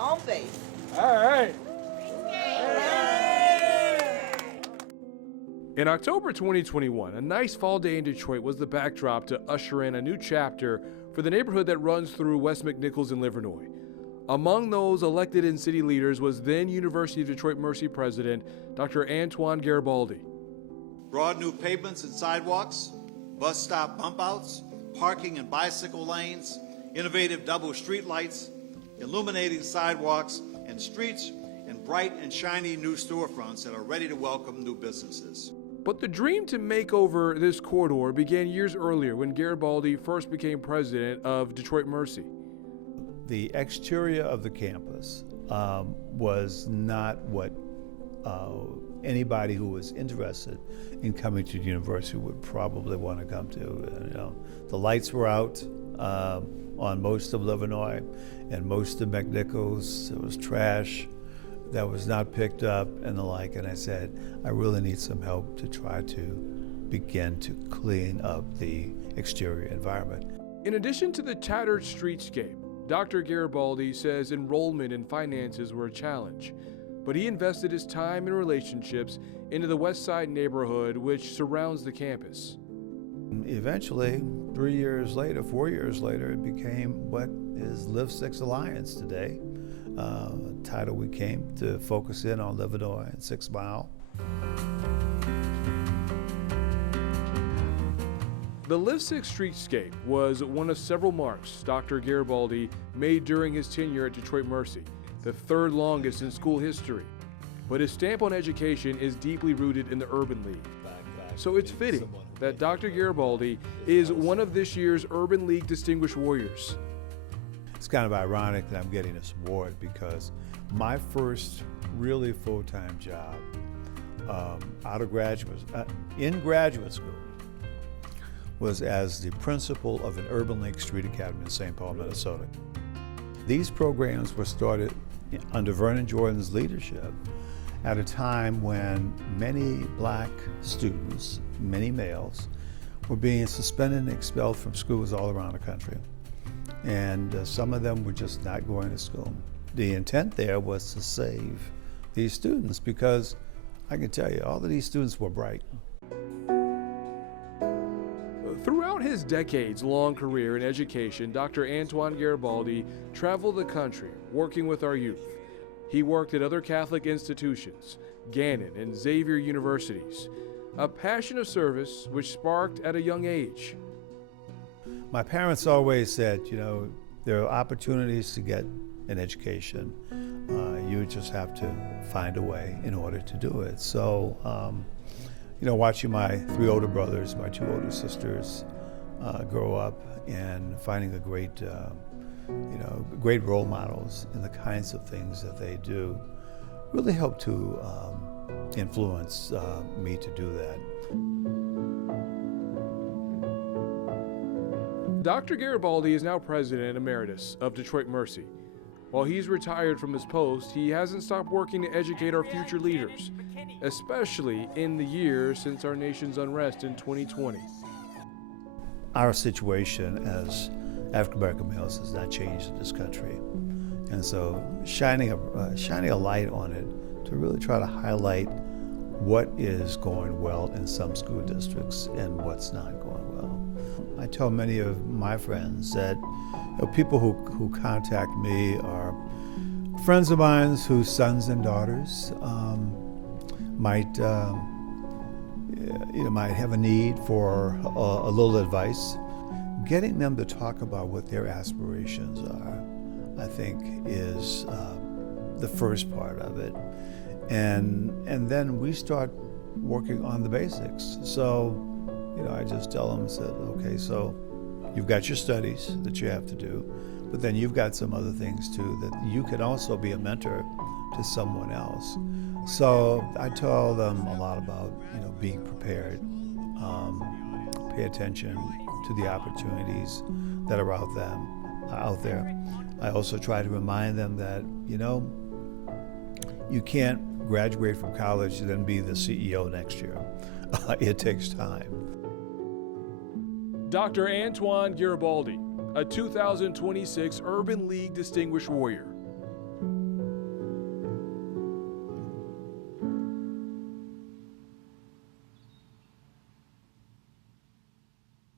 Home base. All right. In October 2021, a nice fall day in Detroit was the backdrop to usher in a new chapter for the neighborhood that runs through West McNichols and Livernois. Among those elected in city leaders was then University of Detroit Mercy president, Dr. Antoine Garibaldi. Broad new pavements and sidewalks, bus stop bump outs, parking and bicycle lanes, innovative double street lights, illuminating sidewalks and streets, and bright and shiny new storefronts that are ready to welcome new businesses. But the dream to make over this corridor began years earlier when Garibaldi first became president of Detroit Mercy. The exterior of the campus was not what anybody who was interested in coming to the university would probably want to come to. The lights were out on most of Livernois and most of McNichols. It was trash that was not picked up and the like. And I said, I really need some help to try to begin to clean up the exterior environment. In addition to the tattered streetscape, Dr. Garibaldi says enrollment and finances were a challenge, but he invested his time and relationships into the West Side neighborhood, which surrounds the campus. Eventually, 3 years later, 4 years later, it became what is Live 6 Alliance today. A title we came to focus in on Livernois and 6 Mile. The Live 6 streetscape was one of several marks Dr. Garibaldi made during his tenure at Detroit Mercy, the third longest in school history. But his stamp on education is deeply rooted in the Urban League. So it's fitting that Dr. Garibaldi is one of this year's Urban League Distinguished Warriors. It's kind of ironic that I'm getting this award because my first really full-time job in graduate school was as the principal of an Urban League Street Academy in St. Paul, Minnesota. These programs were started under Vernon Jordan's leadership at a time when many black students, many males, were being suspended and expelled from schools all around the country. And some of them were just not going to school. The intent there was to save these students because I can tell you, all of these students were bright. Throughout his decades-long career in education, Dr. Antoine Garibaldi traveled the country working with our youth. He worked at other Catholic institutions, Gannon and Xavier universities, a passion of service which sparked at a young age. My parents always said, there are opportunities to get an education. You just have to find a way in order to do it. So, watching my 3 older brothers, my 2 older sisters grow up and finding great role models in the kinds of things that they do really helped to influence me to do that. Dr. Garibaldi is now president emeritus of Detroit Mercy. While he's retired from his post, he hasn't stopped working to educate our future leaders, especially in the years since our nation's unrest in 2020. Our situation as African-American males has not changed in this country. And so shining a light on it to really try to highlight what is going well in some school districts and what's not going well. I tell many of my friends that people who contact me are friends of mine whose sons and daughters might have a need for a little advice. Getting them to talk about what their aspirations are, I think, is the first part of it. And then we start working on the basics. So, I just tell them, okay, so you've got your studies that you have to do, but then you've got some other things too that you can also be a mentor to someone else. So I tell them a lot about, being prepared, pay attention to the opportunities that are out there. I also try to remind them that, you can't graduate from college and then be the CEO next year. It takes time. Dr. Antoine Garibaldi, a 2026 Urban League Distinguished Warrior.